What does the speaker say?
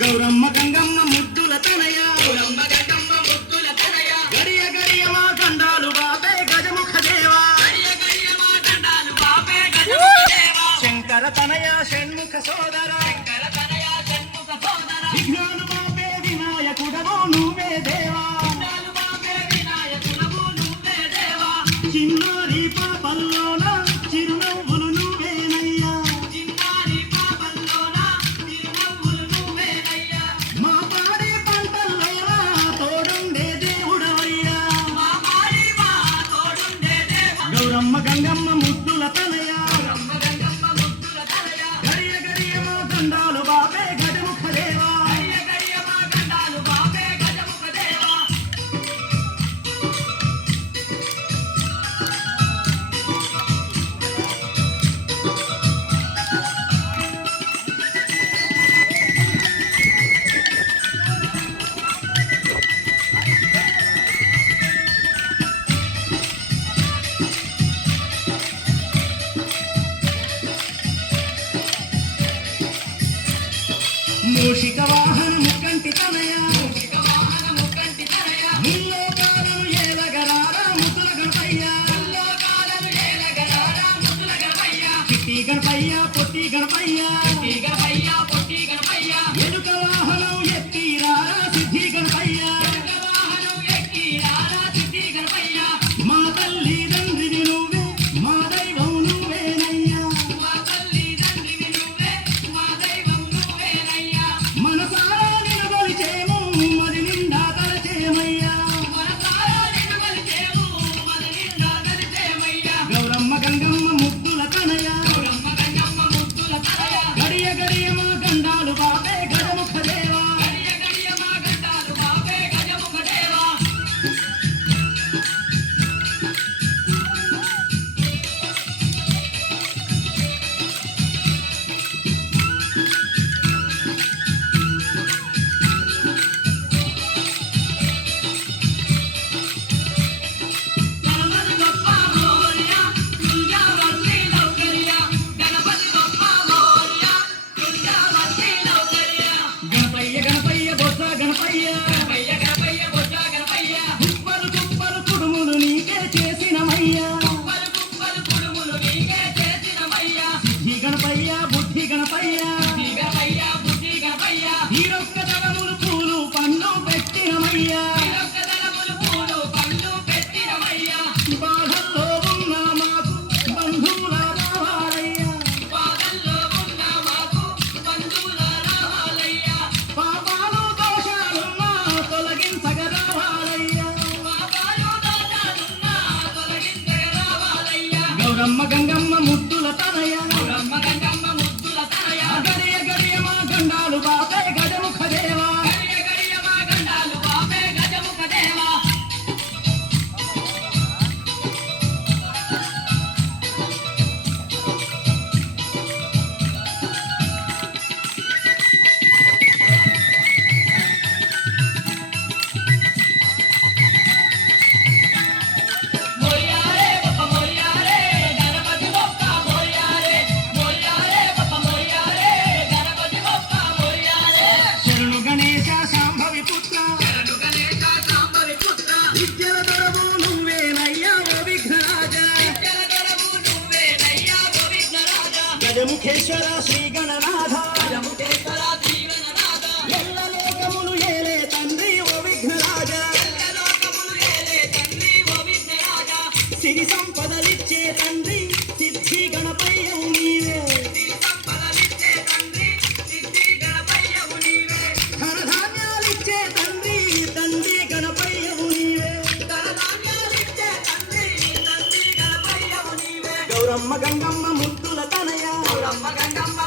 గౌరమ్మ గంగమ్మ ముద్దుల తనయ గౌరమ్మ గంగమ్మ ముద్దుల తనయ గడియ గడియ మా గండాలు బాపే గజముఖ దేవా గడియ గడియ మా గండాలు బాపే గజముఖ దేవా శంకర తనయ షణ్ముఖ సోదర శంకర తనయ షణ్ముఖ సోదర విఘ్నాలు బాపే వినాయకుడవు నువ్వే దేవా విఘ్నాలు బాపే వినాయకుడవు నువ్వే దేవా చిన్నారి పాపల్లోన చిరునవ్వులు నువ్వేనయ్యా చిన్నారి పాపల్లోన చిరునవ్వులు నువ్వేనయ్యా మా పాడే పంటల్లోన తోడుండే దేవుడవయ్యా మా పాడే మా తోడుండే దేవుడు గౌరమ్మ గంగమ్మ ముద్దుల తనయ గౌరమ్మ గంగమ్మ ముద్దుల తనయ గడియ గడియ మా గండాలు బాపే గజముఖ దేవా గడియ గడియ మా గండాలు బాపే గజముఖ దేవా మూషిక వాహన ముక్కంటి తనయ మూషిక వాహన ముక్కంటి తనయ ముల్లోకాలను ఏలగరారా ముద్దుల గణపయ్య ముల్లోకాలను ఏలగరారా ముద్దుల గణపయ్య చిట్టి గణపయ్య పొట్టి గణపయ్య చిట్టి గణపయ్య పొట్టి గణపయ్య ఎలుక వాహనం ఎక్కిరారా సిద్ధి గణపయ్య ఎలుక వాహనం ఎక్కిరారా సిద్ధి గణపయ్య మా తల్లి తండ్రిని నువ్వే మా దైవం నువ్వేనయ్యా మా తల్లి తండ్రిని నువ్వే మా దైవం నువ్వేనయ్యా మనసారా నిలబలిచేము మది నిండా తలచేమయ్యా మనసారా నిలబలిచేము మది నిండా తలచేమయ్యా గౌరమ్మ గంగమ్మ ముద్దుల తనయ గౌరమ్మ గంగమ్మ ముద్దుల తనయ గడియ గడియ మా గండాలు బాపే గజముఖ దేవా గడియ గడియ మా గండాలు బాపే గజముఖ దేవా గణపతి బప్ప మోరియా దుర్గా వల్లి లౌకర్యా గణపతి బప్ప మోరియా దుర్గా వల్లి లౌకర్యా గణపయ్య గణపయ్య బొజ్జ గణపయ్య గణపయ్య గణపయ్య బొజ్జ గణపయ్య కుప్పలు కుప్పలు కుడుములు నీకే చేసినమయ్యా కుప్పలు కుప్పలు కుడుములు నీకే చేసినమయ్యా సిద్ధి గణపయ్య బుద్ధి గణపయ్య సిద్ధి గణపయ్య బుద్ధి గణపయ్య ఈరొక్క దళములు పూలు పండ్లు పెట్టినమయ్యా ఈరొక్క దళములు పూలు పండ్లు పెట్టినమయ్యా బాధల్లో ఉన్న మాకు బంధువుల రావాలయ్యా బాధల్లో ఉన్న మాకు బంధువుల రావాలయ్యా పాపాలు దోషాలున్నా తొలగించగ రావాలయ్యా పాపాలు దోషాలున్నా తొలగించగ రావాలయ్యా గౌరమ్మ గంగమ్మ ముద్దుల తనయ గౌరమ్మ గంగమ్మ ముద్దుల తనయ గడియ గడియ మా గండాలు బాపే గజముఖ దేవా గడియ గడియ మా గండాలు బాపే గజముఖ దేవా మోరియారే బప్ప మోరియారే గణపతి బప్ప మోరియారే మోరియారే బప్ప మోరియారే గణపతి బప్ప మోరియారే శరణు గణేశ శాంభవి పుత్ర శరణు గణేశ శాంభవి పుత్ర విద్యల దొరవు నువ్వేనయ్యా ఓ విఘ్నరాజ విద్యల దొరవు నువ్వేనయ్యా ఓ విఘ్నరాజ గజముఖేశ్వర శ్రీ గణనాథ గజముఖేశ్వర శ్రీ గణనాథ ఎల్ల లోకములు ఏలే తండ్రి ఓ విఘ్నరాజ ఎల్ల లోకములు ఏలే తండ్రి ఓ విఘ్నరాజ సిరి సంపదలిచ్చే తండ్రి సిద్ధి గణపయ్యవు నీవే సిరి సంపదలిచ్చే తండ్రి సిద్ధి గణపయ్యవు నీవే ధనధాన్యాలిచ్చే తండ్రి తండ్రి గణపయ్యవు నీవే ధనధాన్యాలిచ్చే తండ్రి తండ్రి గణపయ్యవు నీవే గౌరమ్మ గంగమ్మ ముద్దుల తనయ గౌరమ్మ గంగమ్మ